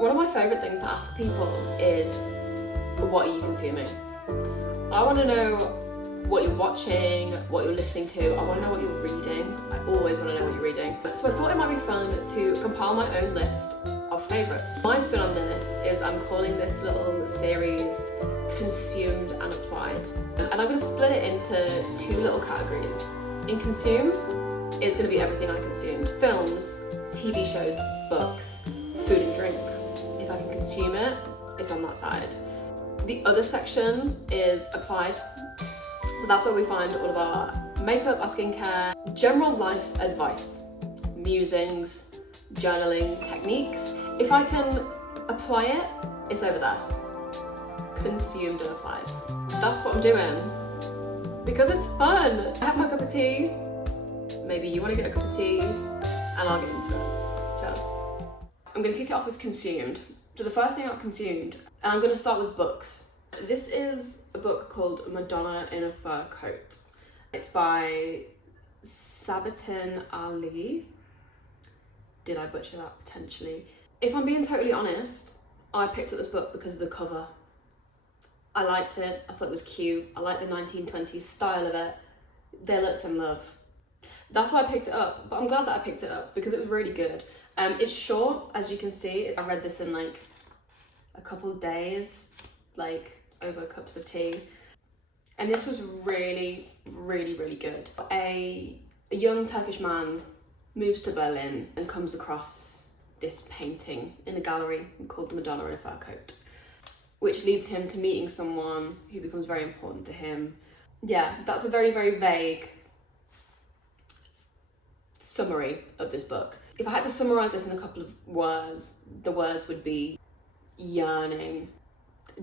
One of my favourite things to ask people is, what are you consuming? I want to know what you're watching, what you're listening to, I want to know what you're reading. I always want to know what you're reading. So I thought it might be fun to compile my own list of favourites. My spin on this is I'm calling this little series Consumed and Applied. And I'm going to split it into two little categories. In Consumed, it's going to be everything I consumed. Films, TV shows, books, food and drink. If I can consume it, it's on that side. The other section is Applied. So that's where we find all of our makeup, our skincare, general life advice, musings, journaling techniques. If I can apply it, it's over there. Consumed and applied. That's what I'm doing because it's fun. I have my cup of tea. Maybe you want to get a cup of tea and I'll get into it. Cheers. I'm going to kick it off with consumed. So the first thing I've consumed, and I'm going to start with books. This is a book called Madonna in a Fur Coat. It's by Sabatin Ali. Did I butcher that? Potentially. If I'm being totally honest, I picked up this book because of the cover. I liked it, I thought it was cute, I liked the 1920s style of it. They looked in love. That's why I picked it up, but I'm glad that I picked it up because it was really good. It's short, as you can see. I read this in like a couple of days, like over cups of tea. And this was really, really, really good. A young Turkish man moves to Berlin and comes across this painting in a gallery called the Madonna in a Fur Coat, which leads him to meeting someone who becomes very important to him. Yeah, that's a very, very vague summary of this book. If I had to summarise this in a couple of words, the words would be yearning,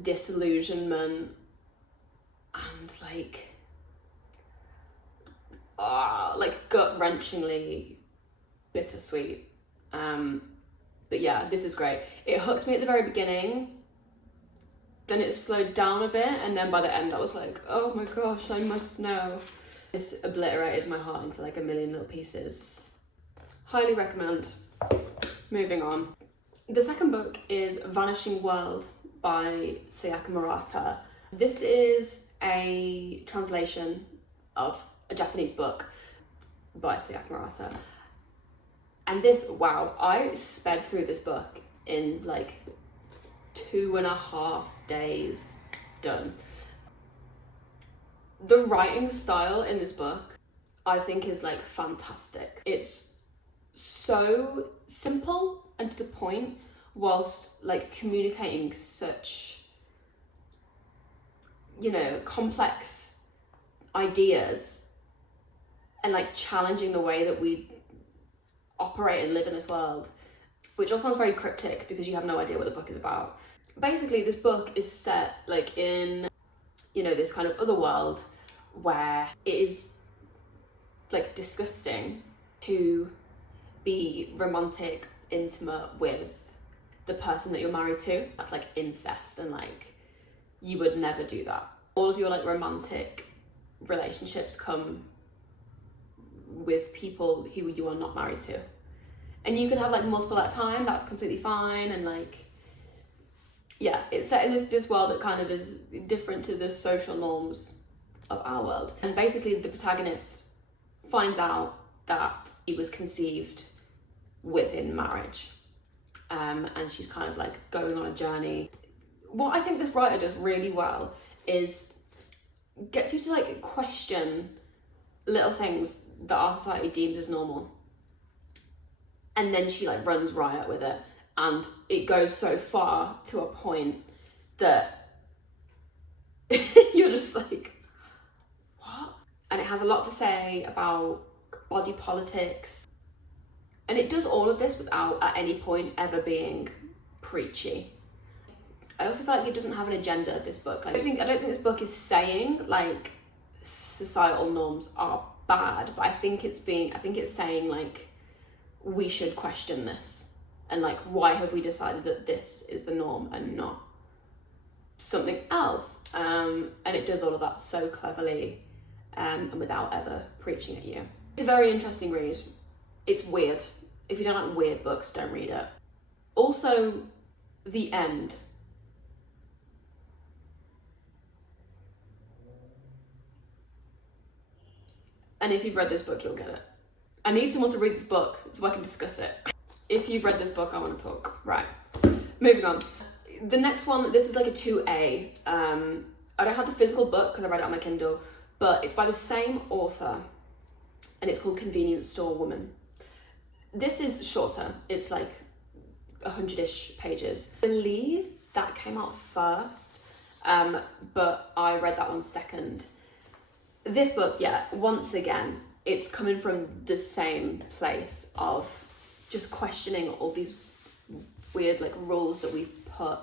disillusionment, and like gut-wrenchingly bittersweet. But yeah, this is great. It hooked me at the very beginning, then it slowed down a bit, and then by the end I was like, oh my gosh, I must know. This obliterated my heart into like a million little pieces. Highly recommend. Moving on. The second book is Vanishing by Sayaka Murata. This is a translation of a Japanese book by Sayaka Murata. And this, wow, I sped through this book in like 2.5 days done. The writing style in this book, I think, is like fantastic. It's so simple and to the point, whilst like communicating such, you know, complex ideas and like challenging the way that we operate and live in this world, which all sounds very cryptic because you have no idea what the book is about. Basically, this book is set like in, you know, this kind of other world where it is like disgusting to be romantic, intimate with the person that you're married to. That's like incest, and like you would never do that. All of your like romantic relationships come with people who you are not married to, and you could have like multiple at a time. That's completely fine. And like, yeah, it's set in this world that kind of is different to the social norms of our world. And basically the protagonist finds out that she was conceived within marriage, and she's kind of like going on a journey. What I think this writer does really well is gets you to like question little things that our society deems as normal, and then she like runs riot with it, and it goes so far to a point that you're just like, what? And it has a lot to say about body politics, and it does all of this without at any point ever being preachy. I also feel like it doesn't have an agenda, this book. Like, I don't think this book is saying like societal norms are bad, but I think it's saying like we should question this, and like why have we decided that this is the norm and not something else. And it does all of that so cleverly, and without ever preaching at you. It's a very interesting read. It's weird. If you don't like weird books, don't read it. Also, The end. And if you've read this book, you'll get it. I need someone to read this book so I can discuss it. If you've read this book, I want to talk. Right, moving on. The next one, this is like a 2A. I don't have the physical book because I read it on my Kindle, but it's by the same author and it's called Convenience Store Woman. This is shorter. It's like 100-ish pages. I believe that came out first, but I read that one second. This book, yeah, once again, it's coming from the same place of just questioning all these weird like rules that we've put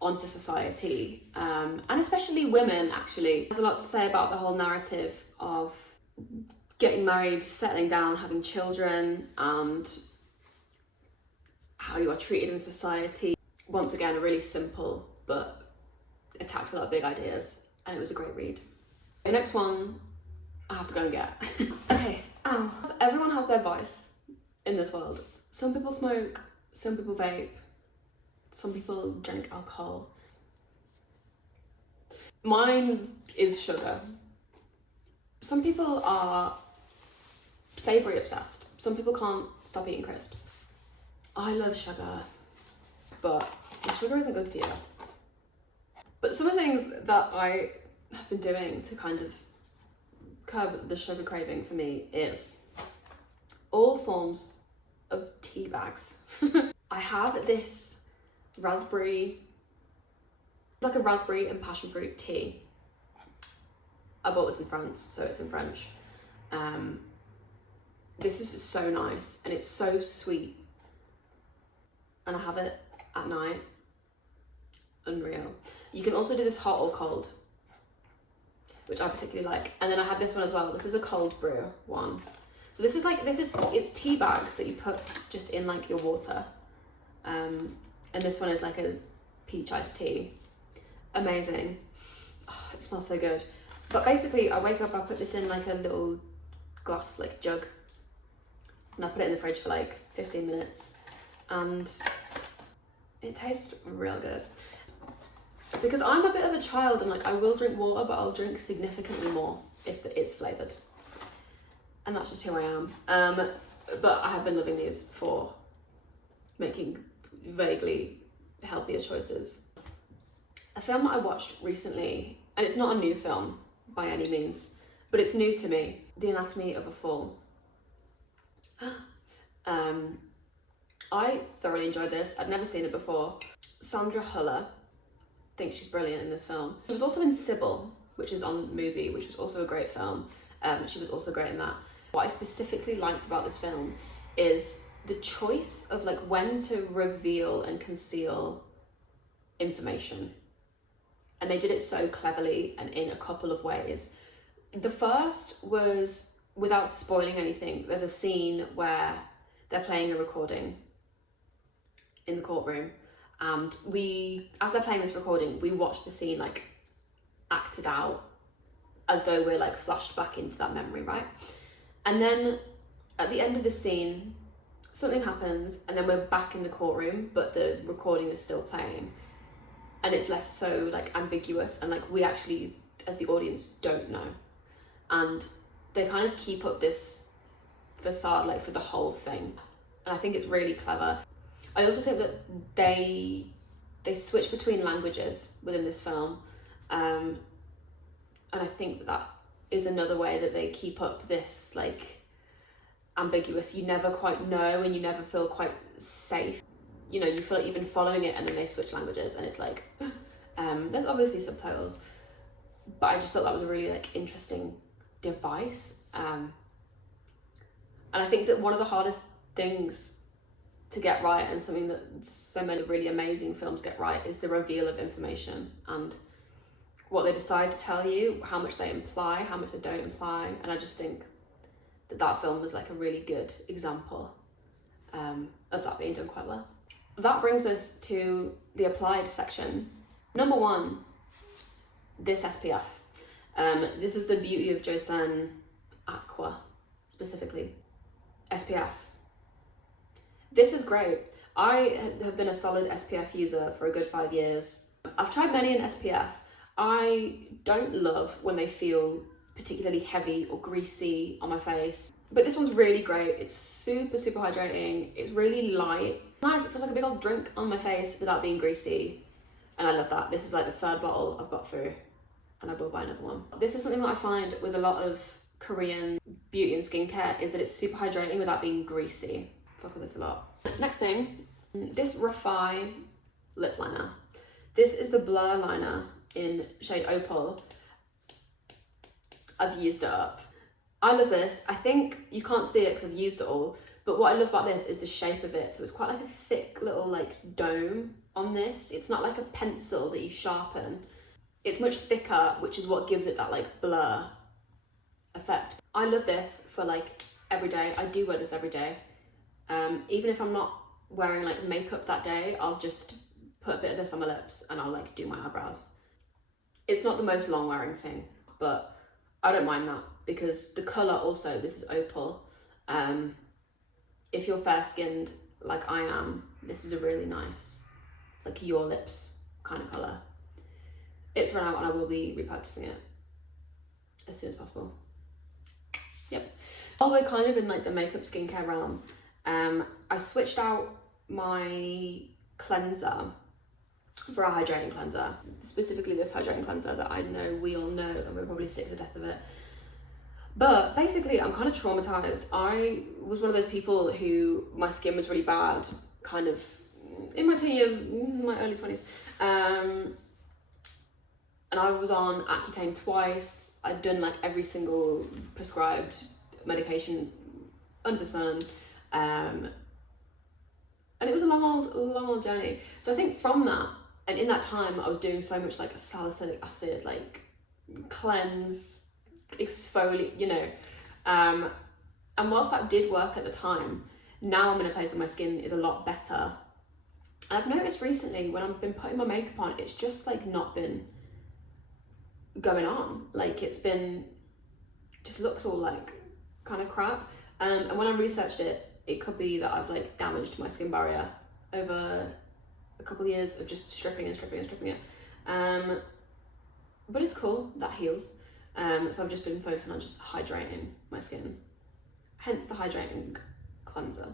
onto society, and especially women. Actually, there's a lot to say about the whole narrative of getting married, settling down, having children, and how you are treated in society. Once again, really simple, but attacks a lot of big ideas, and it was a great read. The next one I have to go and get. Okay, everyone has their vice in this world. Some people smoke, some people vape, some people drink alcohol. Mine is sugar. Some people are savoury obsessed. Some people can't stop eating crisps. I love sugar, but sugar isn't good for you. But some of the things that I have been doing to kind of curb the sugar craving for me is all forms of tea bags. I have this raspberry, it's like a raspberry and passion fruit tea. I bought this in France, so it's in French. This is so nice and it's so sweet. And I have it at night. Unreal. You can also do this hot or cold, which I particularly like. And then I have this one as well. This is a cold brew one. So it's tea bags that you put just in like your water. And this one is like a peach iced tea. Amazing. Oh, it smells so good. But basically I wake up, I put this in like a little glass, like jug. And I put it in the fridge for like 15 minutes. And it tastes real good. Because I'm a bit of a child and like I will drink water, but I'll drink significantly more if it's flavoured. And that's just who I am. But I have been loving these for making vaguely healthier choices. A film that I watched recently, and it's not a new film by any means, but it's new to me, The Anatomy of a Fall. I thoroughly enjoyed this. I'd never seen it before. Sandra Huller, I think she's brilliant in this film. She was also in Sybil, which is on Mubi, which was also a great film. She was also great in that. What I specifically liked about this film is the choice of like when to reveal and conceal information. And they did it so cleverly and in a couple of ways. The first was, without spoiling anything, there's a scene where they're playing a recording in the courtroom, and as they're playing this recording, we watch the scene like acted out as though we're like flashed back into that memory, right? And then at the end of the scene, something happens and then we're back in the courtroom, but the recording is still playing. And it's left so like ambiguous, and like we actually, as the audience, don't know. And they kind of keep up this facade like for the whole thing. And I think it's really clever. I also think that they switch between languages within this film. And I think that is another way that they keep up this like ambiguous, you never quite know and you never feel quite safe. You know, you feel like you've been following it and then they switch languages and it's like, there's obviously subtitles, but I just thought that was a really like interesting device. And I think that one of the hardest things to get right, and something that so many really amazing films get right, is the reveal of information and what they decide to tell you, how much they imply, how much they don't imply. And I just think that that film was like a really good example of that being done quite well. That brings us to the applied section. Number one, this SPF. This is the Beauty of Joesen Aqua, specifically. SPF. This is great. I have been a solid SPF user for a good 5 years. I've tried many in SPF. I don't love when they feel particularly heavy or greasy on my face, but this one's really great. It's super hydrating. It's really light. It's nice. It feels like a big old drink on my face without being greasy, and I love that. This is like the 3rd bottle I've got through, and I will buy another one. This is something that I find with a lot of Korean beauty and skincare, is that it's super hydrating without being greasy. Fuck with this a lot. Next thing, this Refy lip liner. This is the Blur liner in shade Opal. I've used it up. I love this. I think you can't see it because I've used it all, but what I love about this is the shape of it. So it's quite like a thick little like dome on this. It's not like a pencil that you sharpen. It's much thicker, which is what gives it that like blur effect. I love this for like every day. I do wear this every day. Even if I'm not wearing like makeup that day, I'll just put a bit of this on my lips and I'll like do my eyebrows. It's not the most long wearing thing, but I don't mind that because the colour also, this is Opal. If you're fair skinned like I am, this is a really nice, like your lips kind of colour. It's run out and I will be repurchasing it as soon as possible. Yep. While we're kind of in like the makeup skincare realm, I switched out my cleanser for a hydrating cleanser, specifically this hydrating cleanser that I know we all know and we're probably sick to death of it. But basically I'm kind of traumatized. I was one of those people who my skin was really bad, kind of in my teen years, my early 20s. And I was on Accutane twice. I'd done like every single prescribed medication under the sun. And it was a long old journey. So I think from that, and in that time I was doing so much like salicylic acid, like cleanse, exfoliate, you know. And whilst that did work at the time, now I'm in a place where my skin is a lot better. And I've noticed recently when I've been putting my makeup on, it's just like not been going on. Like it's been, just looks all like kind of crap. And when I researched it, it could be that I've like damaged my skin barrier over a couple of years of just stripping it. But it's cool, that heals. So I've just been focusing on just hydrating my skin, hence the hydrating cleanser.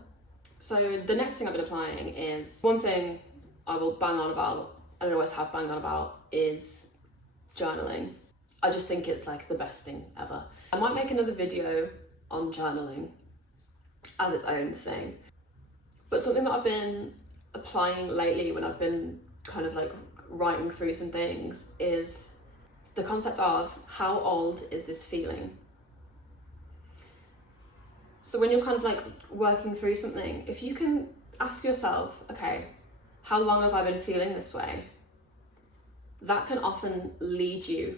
So the next thing I've been applying is, one thing I will bang on about, and I always have banged on about, is journaling. I just think it's like the best thing ever. I might make another video on journaling as its own thing, but something that I've been applying lately when I've been kind of like writing through some things is the concept of how old is this feeling. So when you're kind of like working through something, if you can ask yourself, okay, how long have I been feeling this way? That can often lead you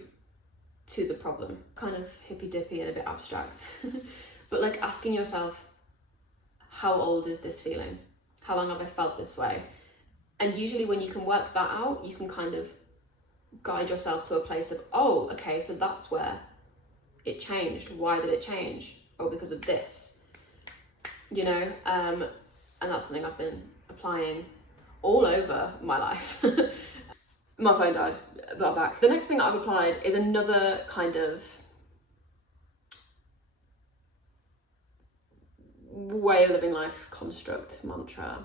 to the problem. Kind of hippy dippy and a bit abstract, but like asking yourself, how old is this feeling? How long have I felt this way? And usually when you can work that out, you can kind of guide yourself to a place of, oh, okay, so that's where it changed. Why did it change? Oh, because of this, you know? And that's something I've been applying all over my life. My phone died, but I'm back. The next thing that I've applied is another kind of way of living life, construct, mantra,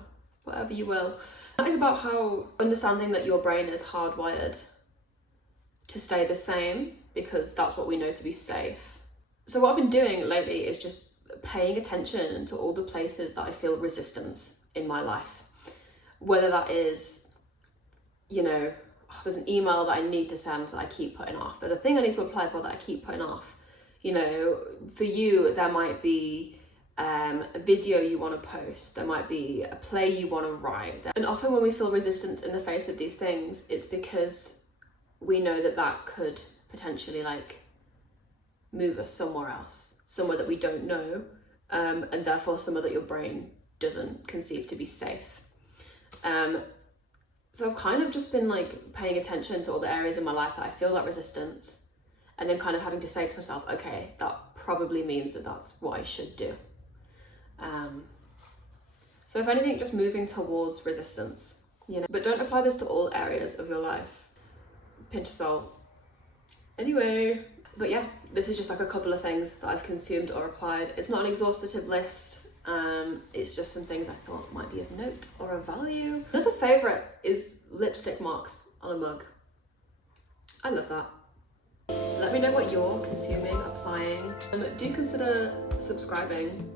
whatever you will. That is about how understanding that your brain is hardwired to stay the same because that's what we know to be safe. So what I've been doing lately is just paying attention to all the places that I feel resistance in my life. Whether that is, you know, there's an email that I need to send that I keep putting off. There's a thing I need to apply for that I keep putting off. You know, for you, there might be a video you want to post, there might be a play you want to write. And often when we feel resistance in the face of these things, it's because we know that that could potentially like move us somewhere else, somewhere that we don't know, and therefore somewhere that your brain doesn't conceive to be safe. So I've kind of just been like paying attention to all the areas in my life that I feel that resistance, and then kind of having to say to myself, okay, that probably means that that's what I should do. So So if anything, just moving towards resistance, you know. But don't apply this to all areas of your life. Pinch of salt. Anyway, but yeah, this is just like a couple of things that I've consumed or applied. It's not an exhaustive list. It's just some things I thought might be of note or of value. Another favourite is lipstick marks on a mug. I love that. Let me know what you're consuming, applying. Do consider subscribing